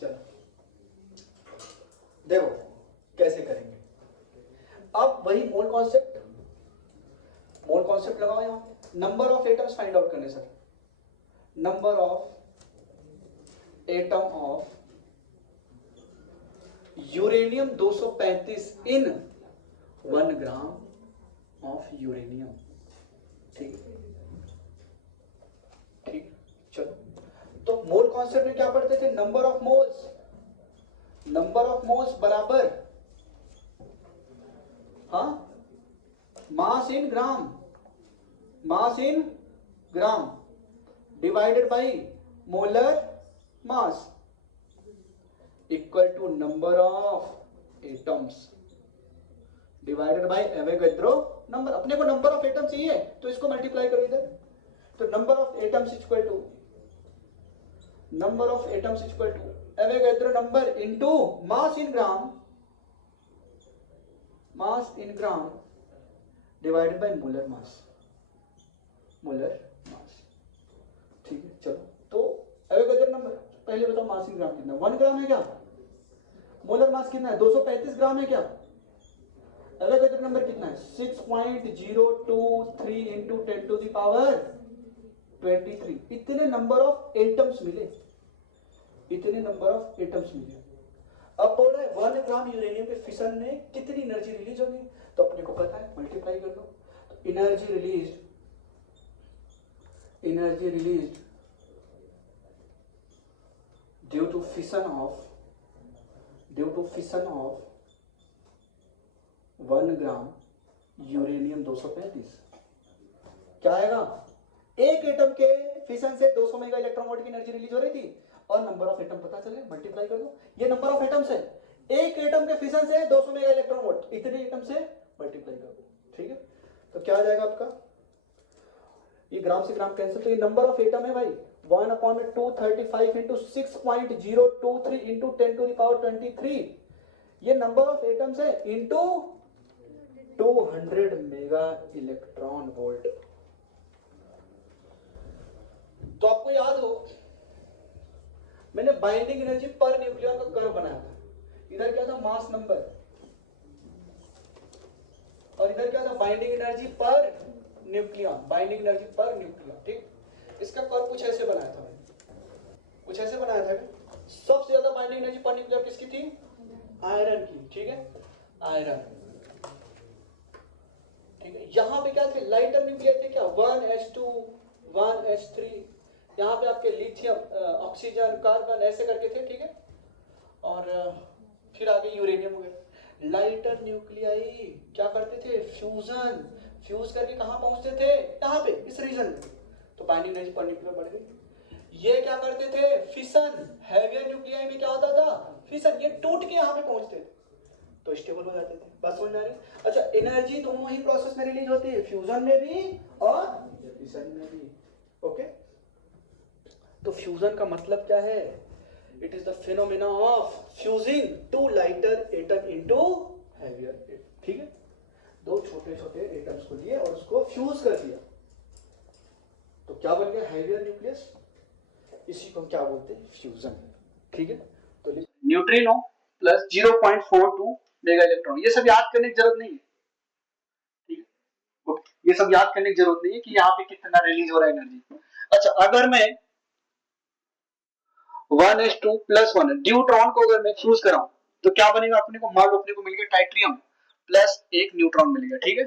चलो देखो कैसे करेंगे, अब वही मोल कॉन्सेप्ट, मोल कॉन्सेप्ट लगाओ यहां पे, number of atoms find out करने sir, number of atom of uranium 235 in 1 gram of uranium, ठीक ठीक। चलो तो मोल कॉन्सेप्ट में क्या पढ़ते थे, number of moles, number of moles बराबर हाँ mass in gram, mass in gram divided by molar mass equal to number of atoms divided by Avogadro number. अपने को नंबर ऑफ एटम चाहिए तो इसको मल्टीप्लाई करो इधर, तो number of atoms equal to number of atoms equal to Avogadro number into mass in gram, mass in gram divided by molar mass, molar mass, ठीक है। चलो तो एवोगैड्रो नंबर पहले बताओ, मास इन ग्राम कितना, 1 ग्राम है क्या, मोलर मास कितना है 235 ग्राम है क्या, एवोगैड्रो नंबर कितना है 6.023 इंटू 10⁻23। इतने नंबर ऑफ एटम्स मिले, इतने नंबर ऑफ एटम्स मिले। अब बोल रहा है 1 ग्राम यूरेनियम के फिशन में कितनी एनर्जी रिलीज होगी, तो अपने को पता है मल्टीप्लाई कर दो, तो energy release, energy release due to fission of, due to fission of 1 gram uranium 235 क्या आएगा, एक एटम के फिशन से 200 मेगा इलेक्ट्रॉन वोल्ट की एनर्जी रिलीज हो रही थी, और नंबर ऑफ एटम पता चले मल्टीप्लाई कर दो, ये नंबर ऑफ एटम्स है, एक एटम के फिशन से 200 मेगा इलेक्ट्रॉन वोल्ट, इतने एटम से मल्टीप्लाई कर दो, ठीक है। तो क्या आ जाएगा आपका, ये ग्राम से ग्राम कैंसिल, तो ये नंबर ऑफ एटम है भाई 1/235 into 6.023 into 10⁻23 ये नंबर ऑफ एटम्स है इंटू 200 मेगा इलेक्ट्रॉन वोल्ट। तो आपको याद हो मैंने बाइंडिंग एनर्जी पर न्यूक्लियन का कर्व बनाया था। इधर क्या था मास नंबर और इधर क्या था binding energy per nucleon, binding energy per nucleon. ठीक, इसका कर्व कुछ ऐसे बनाया था मैंने, कुछ ऐसे बनाया था। सबसे ज्यादा बाइंडिंग एनर्जी पर न्यूक्लियर किसकी थी? आयरन की। ठीक है, आयरन। ठीक है, यहां पे क्या थे? लाइटर न्यूक्लियर थे क्या? 1s2 1s3, यहाँ पे आपके लिथियम, ऑक्सीजन, कार्बन ऐसे करके थे। ठीक है, और फिर आगे यूरेनियम हो गया। लाइटर न्यूक्लियाई क्या करते थे? फ्यूजन, फ्यूज करके कहाँ पहुंचते थे? यहाँ पे इस रीजन में। तो बाइंडिंग एनर्जी पर न्यूक्लियर बढ़ गई। ये क्या करते थे? फिशन, हैवियर न्यूक्लियाई में क्या होता था? फिशन, ये टूट के यहाँ पे पहुंचते थे तो स्टेबल हो जाते थे। बस समझ आ रही? अच्छा, एनर्जी दोनों ही प्रोसेस में रिलीज होती है, फ्यूजन में भी और फिशन में भी। ओके, तो फ्यूजन का मतलब क्या है? It is the phenomena of fusing two lighter atom into heavier atom. ठीक है, दो छोटे छोटे एटम्स को लिए और उसको फ्यूज कर दिया तो क्या बन गया? Heavier nucleus. इसी को हम क्या बोलते हैं? फ्यूजन। ठीक है, तो न्यूट्रिनो प्लस 0.42 मेगा इलेक्ट्रॉन, ये सब याद करने की जरूरत नहीं है। ठीक है, ये सब याद करने की जरूरत नहीं है कि यहाँ पे कितना रिलीज हो रहा है एनर्जी। अच्छा, अगर मैं 1s2 प्लस 1 ड्यूट्रॉन को अगर मैं फ्यूज कराऊं तो क्या बनेगा? अपने को मान लो अपने को मिल गया टाइट्रियम प्लस एक न्यूट्रॉन मिल गया। ठीक है,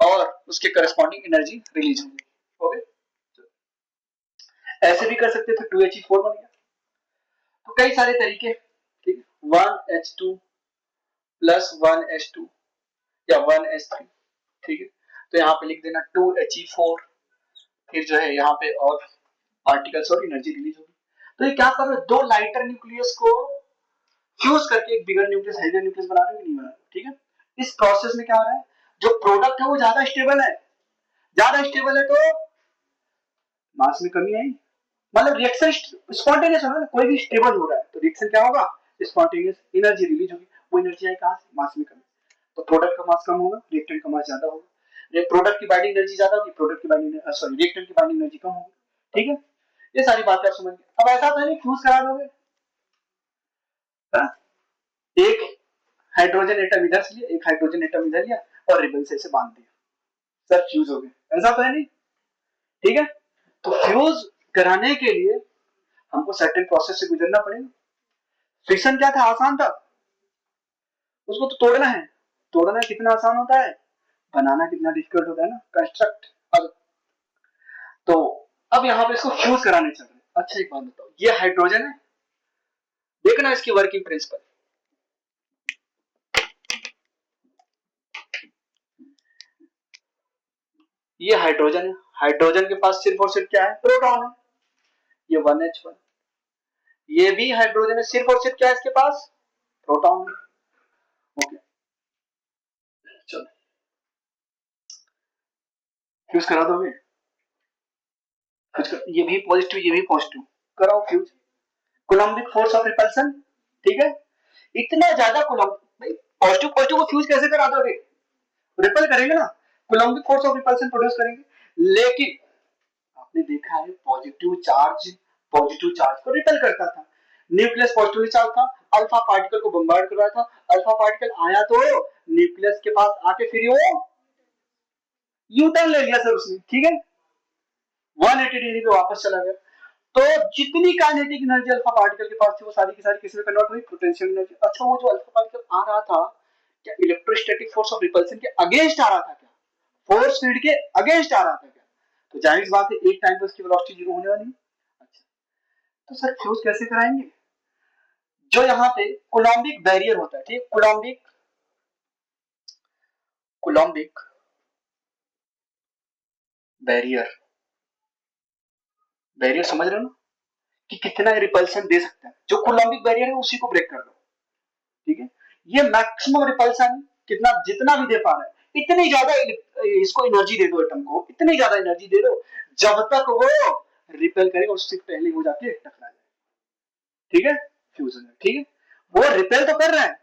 और उसके करस्पॉन्डिंग एनर्जी रिलीज होगी। ओके, ऐसे भी कर सकते थे, 2He4 बन गया। तो कई सारे तरीके। ठीक है, 1h2 प्लस 1s2 या 1s3। ठीक है, तो यहाँ पे लिख देना 2He4, फिर जो है यहाँ पे और पार्टिकल्स और एनर्जी रिलीज होगी। तो ये क्या कर रहे हो? दो लाइटर न्यूक्लियस को फ्यूज करके एक बिगर न्यूक्लियस, हेवियर न्यूक्लियस बना रहे हो कि नहीं बना रहे हो? ठीक है, इस प्रोसेस में क्या हो रहा है? जो प्रोडक्ट है वो ज्यादा स्टेबल है, ज्यादा स्टेबल है तो मास में कमी आई, मतलब रिएक्शन स्पॉन्टेनियस हो रहा है। कोई भी स्टेबल हो रहा है तो रिएक्शन क्या होगा? स्पॉन्टेनियस, एनर्जी रिलीज होगी। वो एनर्जी आई कहां से? मास में कमी। तो प्रोडक्ट का मास कम होगा, रिएक्टेंट का मास ज्यादा होगा। प्रोडक्ट की बाइंडिंग एनर्जी ज्यादा होगी, प्रोडक्ट की बाइंडिंग सॉरी रिएक्टेंट की बाइंडिंग एनर्जी कम होगी। ठीक है, ये सारी बातें आप समझ गए। अब ऐसा तो नहीं फ्यूज करा दोगे, एक हाइड्रोजन एटम इधर से लिया, एक हाइड्रोजन एटम इधर लिया और रिबन से बांध दिया, सब फ्यूज हो गए, ऐसा तो है नहीं। ठीक है, तो फ्यूज कराने के लिए हमको सर्टेन प्रोसेस से गुजरना पड़ेगा। फिक्शन क्या था? आसान था, उसको तो तोड़ना है। तोड़ना कितना आसान होता है, बनाना कितना डिफिकल्ट होता है ना, कंस्ट्रक्ट। अब तो अब यहाँ पे इसको फ्यूज कराने चल रहे हैं। अच्छा, एक बात बताओ, ये हाइड्रोजन है, देखना इसकी वर्किंग प्रिंसिपल। ये हाइड्रोजन है, हाइड्रोजन के पास सिर्फ और सिर्फ क्या है? प्रोटॉन है, ये 1h1। ये भी हाइड्रोजन है, सिर्फ और सिर्फ क्या है इसके पास? प्रोटॉन है। ओके, चलो फ्यूज करा दोगे? ये भी पॉजिटिव, ये भी पॉजिटिव, कराओ fuse. Coulombic force of repulsion. ठीक है, इतना ज्यादा कूलम्ब, पॉजिटिव पॉजिटिव को फ्यूज कैसे करा दोगे? रिपल करेंगे ना, Coulombic force of repulsion produce करेंगे। लेकिन आपने देखा है पॉजिटिव चार्ज को रिपेल करता था। न्यूक्लियस पॉजिटिवली चार्ज था, अल्फा पार्टिकल को बम्बार्ड कर रहा था। अल्फा पार्टिकल आया तो न्यूक्लियस के पास आके फिर वो यूटर्न ले लिया सर उसने। ठीक है, 180 डिग्री पे वापस चला गया। तो जितनी काइनेटिक एनर्जी अल्फा पार्टिकल के पास थी वो सारी की सारी किस में कन्वर्ट हुई? Potential energy. अच्छा, वो जो अल्फा पार्टिकल आ रहा था क्या इलेक्ट्रोस्टैटिक फोर्स ऑफ रिपल्सन के अगेंस्ट आ रहा था क्या? फोर्स फील्ड के अगेंस्ट आ रहा था क्या? तो जाहिर बात है एक टाइम पर उसकी वेलोसिटी जीरो होने वाली है। अच्छा, तो सर फ्यूज कैसे कराएंगे? जो यहाँ पे कोलम्बिक बैरियर होता है, ठीक, कोलम्बिक कोलम्बिक बैरियर, बैरियर समझ रहे हो ना कि कितना रिपल्सन दे सकता है? जो कोलम्बिक बैरियर है उसी को ब्रेक कर दो। ठीक है, ये मैक्सिमम रिपल्सन कितना, जितना भी दे पा रहा है इतनी ज्यादा इसको एनर्जी दे दो, एटम को इतनी ज्यादा एनर्जी दे दो जब तक वो रिपेल करेगा उससे पहले वो जाके टकरा जाए, ठीक है, फ्यूज हो जाए, ठीक है। वो रिपेल तो कर रहा है,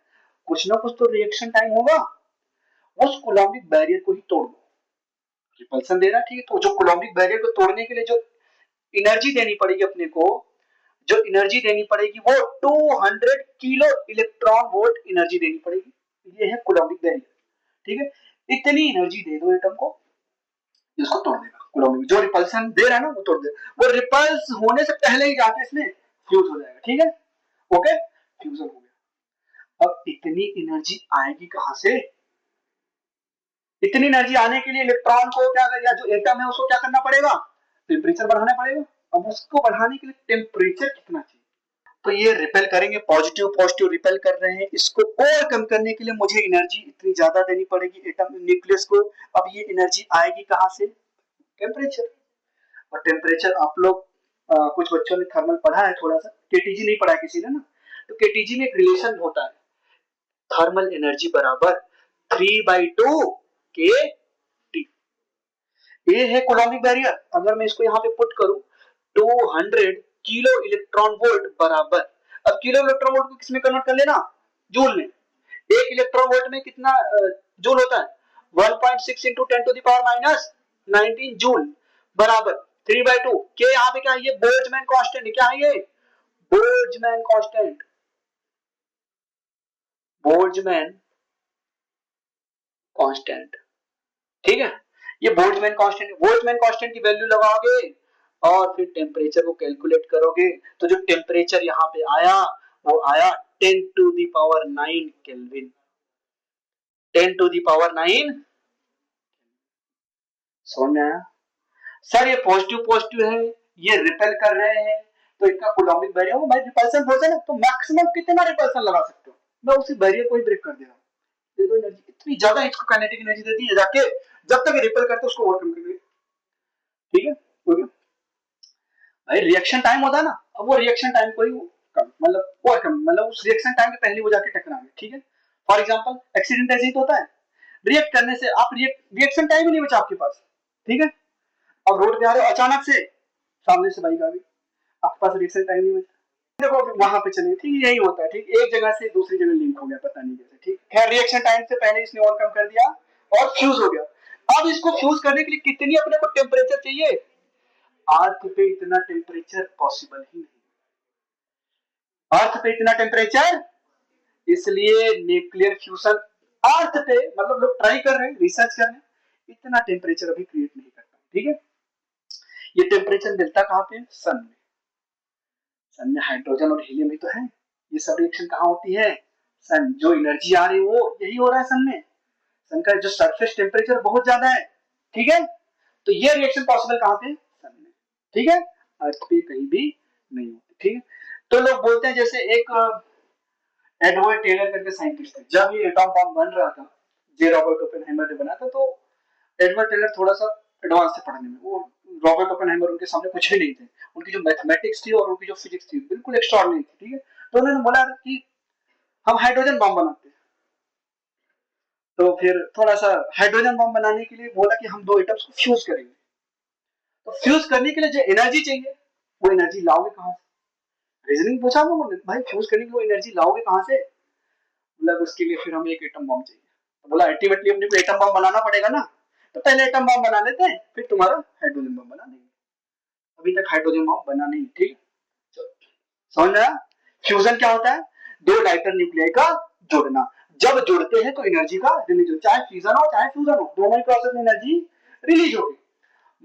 कुछ ना कुछ तो रिएक्शन टाइम होगा, उस कूलम्बिक बैरियर को ही तोड़ दो। रिपल्सन दे रहा है, ठीक है, तो जो कूलम्बिक बैरियर को तोड़ने के लिए जो एनर्जी देनी पड़ेगी अपने को, जो एनर्जी देनी पड़ेगी वो 200 किलो इलेक्ट्रॉन वोल्ट एनर्जी देनी पड़ेगी। ये है कूलम्बिक बैरियर, ठीक है। इतनी एनर्जी दे दो एटम को, इसको तोड़ देगा कूलम्बिक, जो रिपल्सन दे रहा है ना वो तोड़ देगा, वो रिपल्स होने से पहले ही जाके इसमें फ्यूज हो जाएगा, ठीक है, ओके, फ्यूजन हो गया। अब इतनी एनर्जी आएगी कहां से? इतनी एनर्जी आने के लिए इलेक्ट्रॉन को क्या, या जो एटम है उसको क्या करना पड़ेगा? टेम्परेचर बढ़ाना पड़ेगा। अब उसको बढ़ाने के लिए टेम्परेचर कितना चाहिए? तो ये रिपेल करेंगे, पॉजिटिव पॉजिटिव रिपेल कर रहे हैं, इसको ओवरकम करने के लिए मुझे एनर्जी इतनी ज्यादा देनी पड़ेगी एटम न्यूक्लियस को। अब ये एनर्जी आएगी कहां से? टेम्परेचर। और टेम्परेचर आप लोग कुछ बच्चों ने थर्मल पढ़ा है थोड़ा सा, केटीजी नहीं पढ़ा है किसी ने ना, तो केटीजी में एक रिलेशन होता है, थर्मल एनर्जी बराबर 3/2 के टी। ये है कूलम्बिक बैरियर। अगर मैं इसको यहाँ पे पुट करूं 200 किलो इलेक्ट्रॉन वोल्ट बराबर, अब किलो इलेक्ट्रॉन वोल्ट को किसमें कन्वर्ट कर लेना? जूल में। एक इलेक्ट्रॉन वोल्ट में कितना जूल होता है? 1.6 into 10 to the power minus 19 joule बराबर 3/2 के। यहाँ पे क्या है? ये बोल्ट्जमैन कांस्टेंट है। क्या है ये? बोल्ट्जमैन कांस्टेंट, बोल्ट्जमैन कांस्टेंट, ठीक है। ये बोल्ट्जमैन कांस्टेंट, बोल्ट्जमैन कांस्टेंट की वैल्यू लगाओगे और फिर टेम्परेचर को कैलकुलेट करोगे, तो जो टेम्परेचर यहाँ पे आया वो आया 10 to the power 9 kelvin, 10 to the power 9। समझ में आया? सर ये पॉजिटिव पॉजिटिव है, ये रिपेल कर रहे हैं, तो इनका कूलम्बिक बैरियर हो, भाई रिपल्सन बोलते हैं ना, तो मैक्सिमम कितना रिपल्सन लगा सकते हो? मैं उसी बैरियर को ही ब्रेक कर दे रहा हूँ। देखो एनर्जी इतनी ज्यादा इसको काइनेटिक एनर्जी देती है जाके, जब तक रिपेल करते उसको ओवरकम कर, ठीक है, ओके। भाई रिएक्शन टाइम होता है ना, अब वो रिएक्शन टाइम को ही कम, मतलब और कम, मतलब उस रिएक्शन टाइम के पहले वो जाके टकराएंगे, ठीक है। फॉर एग्जांपल एक्सीडेंट ऐसे ही तो होता है, रिएक्ट करने से आप रिएक्शन टाइम ही नहीं बचा आपके पास, ठीक है। अब रोड पे आ रहे हो, अचानक से सामने से बाइक आ गई, आपके पास रिएक्शन टाइम नहीं बचा, देखो अभी वहां पे चलेंगे, ठीक, यही होता है, ठीक, एक जगह से दूसरी जगह लिंक हो गया, पता नहीं कैसे, ठीक, खैर रिएक्शन टाइम से पहले इसने ओवरकम कर दिया और फ्यूज हो गया। अब इसको फ्यूज करने के लिए कितनी अपने को टेम्परेचर चाहिए? अर्थ पे इतना टेम्परेचर पॉसिबल ही नहीं, अर्थ पे इतना टेम्परेचर, इसलिए न्यूक्लियर फ्यूजन अर्थ पे, मतलब लोग ट्राई कर रहे हैं, रिसर्च कर रहे हैं, इतना टेम्परेचर अभी क्रिएट नहीं करता, ठीक है। ये टेम्परेचर मिलता कहां पे? सन में। सन में हाइड्रोजन और हीलियम भी तो है, ये सब रिएक्शन कहां होती है? सन। जो एनर्जी आ रही है वो यही हो रहा है सन में, सन का जो सरफेस टेम्परेचर बहुत ज्यादा है, ठीक है, तो ये रिएक्शन पॉसिबल कहां पे? सन में, ठीक है, अर्थ पे कहीं भी नहीं होती, ठीक है। तो लोग बोलते हैं, जैसे एक एडवर्ड टेलर करके साइंटिस्ट थे, जब ये एटॉम बम बन रहा था, जे रॉबर्ट ओपेनहाइमर ने बना था, तो एडवर्ड टेलर थोड़ा सा एडवांस थे पढ़ने में, वो रॉबर्ट ओपेनहाइमर उनके सामने कुछ भी नहीं थे, उनकी जो मैथमेटिक्स थी और उनकी जो फिजिक्स थी बिल्कुल एक्स्ट्राऑर्डिनरी थी, ठीक है। तो उन्होंने बोला कि हम हाइड्रोजन बम बनाते हैं, तो फिर थोड़ा सा हाइड्रोजन बम बनाने के लिए बोला कि हम दो एटम्स को फ्यूज करेंगे, तो फ्यूज करने के लिए जो एनर्जी चाहिए वो एनर्जी लाओगे कहां से? रीजनिंग पूछा वो, भाई फ्यूज करने की वो एनर्जी लाओगे कहां से? मतलब उसके लिए फिर हमें एक एटम बम चाहिए, तो बोला अल्टीमेटली अपने को एटम बम बनाना पड़ेगा ना, तो पहले एटम बम बना लेते हैं, फिर तुम्हारा हाइड्रोजन बम बना देंगे। अभी तक हाइड्रोजन बम बना नहीं, ठीक, समझ में आया? फ्यूजन क्या होता है? दो लाइटर न्यूक्लियाई का जोड़ना, जब जुड़ते हैं तो एनर्जी का रिलीज हो, चाहे फ्यूजन हो चाहे फ्यूजन हो, दोनों ही प्रोसेस में एनर्जी रिलीज होगी।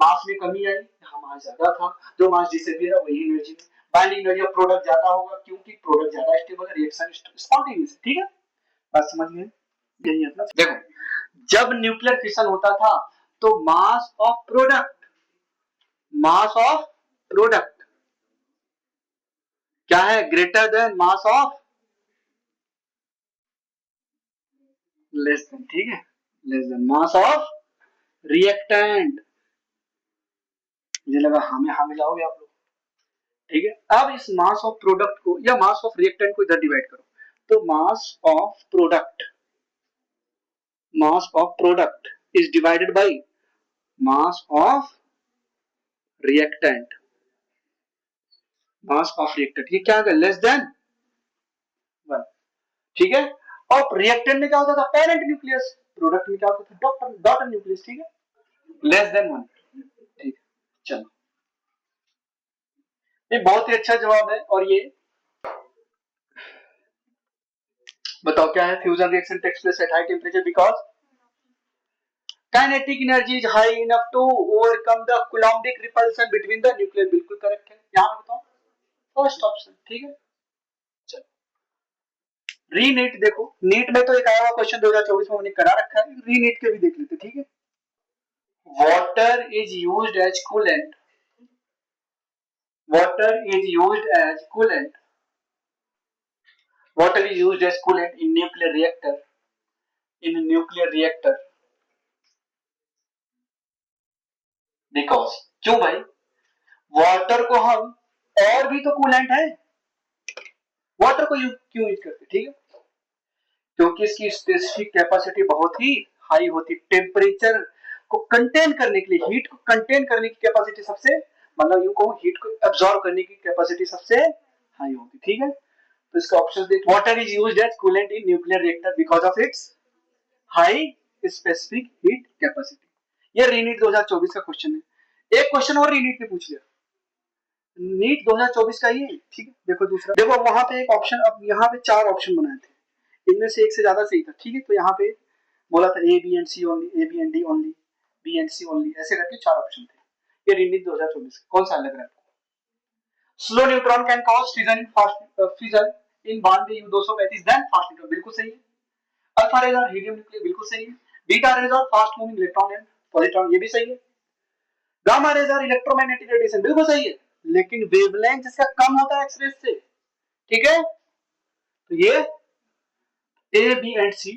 मास में कमी आई, यहाँ मास ज्यादा था, जो मास डिसअपियर है वही एनर्जी में, बाइंडिंग एनर्जी ऑफ प्रोडक्ट ज्यादा होगा क्योंकि प्रोडक्ट ज्यादा स्टेबल है, रिएक्शन स्पॉन्टेनियस, ठीक है, बात समझ गए? यही है अपना। देखो जब न्यूक्लियर फिशन होता था तो मास ऑफ प्रोडक्ट क्या है? Greater then mass of less than, ठीक है, less then mass of reactant. मुझे लगा हमें हाँ मिलाओगे आप लोग, ठीक है। अब इस मास ऑफ प्रोडक्ट को या मास ऑफ रिएक्टेंट को इधर डिवाइड करो, तो mass of product is divided by mass of reactant, mass of reactant, ये क्या होगा, लेस देन 1, ठीक है। और रिएक्टेंट में क्या होता था, पेरेंट न्यूक्लियस, प्रोडक्ट में क्या होता था, डॉटर न्यूक्लियस, ठीक है, लेस देन 1, ठीक है। चलो, ये बहुत ही अच्छा जवाब है। और ये बताओ क्या है, fusion reaction takes place at high temperature because kinetic energy is high enough to overcome the coulombic repulsion between the nuclear, बिल्कुल करेक्ट है। यहां बताओ फर्स्ट ऑप्शन, ठीक है। चलो, रीनीट देखो, नीट में तो एक आया हुआ क्वेश्चन 2024 में हमने करा रखा है, रीनीट के भी देख लेते, ठीक है। Water is used as coolant, water is used as coolant, water is used as coolant in nuclear reactor, in nuclear reactor because, क्यों भाई, वाटर को हम, और भी तो कूलेंट है, वाटर को क्यों यूज करते, ठीक है, क्योंकि इसकी स्पेसिफिक कैपेसिटी बहुत ही हाई होती, टेम्परेचर को कंटेन करने के लिए, हीट को कंटेन करने की कैपेसिटी सबसे, मतलब यूं कहूं हीट को एब्जॉर्ब करने की कैपेसिटी सबसे हाई होती, ठीक है। तो इसका ऑप्शन देख, water is used as coolant in nuclear reactor because of its high specific heat capacity. ये रीनीट 2024 का क्वेश्चन है। एक क्वेश्चन और रीनीट ने पूछ लिया, नीट 2024 का ये, ठीक है। देखो दूसरा, देखो वहां पे एक ऑप्शन, अब यहाँ पे 4 ऑप्शन बनाए थे, इनमें से एक से ज्यादा सही था, ठीक है। तो यहाँ पे बोला था A B and C only, A B and D only, B and C only, ऐसे करके 4 ऑप्शन थे। ये रीनीट 2024 कौन सा लग रहा है आपको? Slow neutron can cause fission in fast fission in bond U 235 then fast neutron, बिल्कुल सही है। अल्फा रेज और हीलियम न्यूक्लियर, बिल्कुल सही है। बीटा रेज और fast moving electron and positron, ये भी सही है। गामा रेज और इलेक्ट्रोमैग्नेटिक रेडिएशन, बिल्कुल सही है। लेकिन वेवलेंथ इसका कम होता है एक्स रेज से, ठीक है। तो ये ए बी एंड सी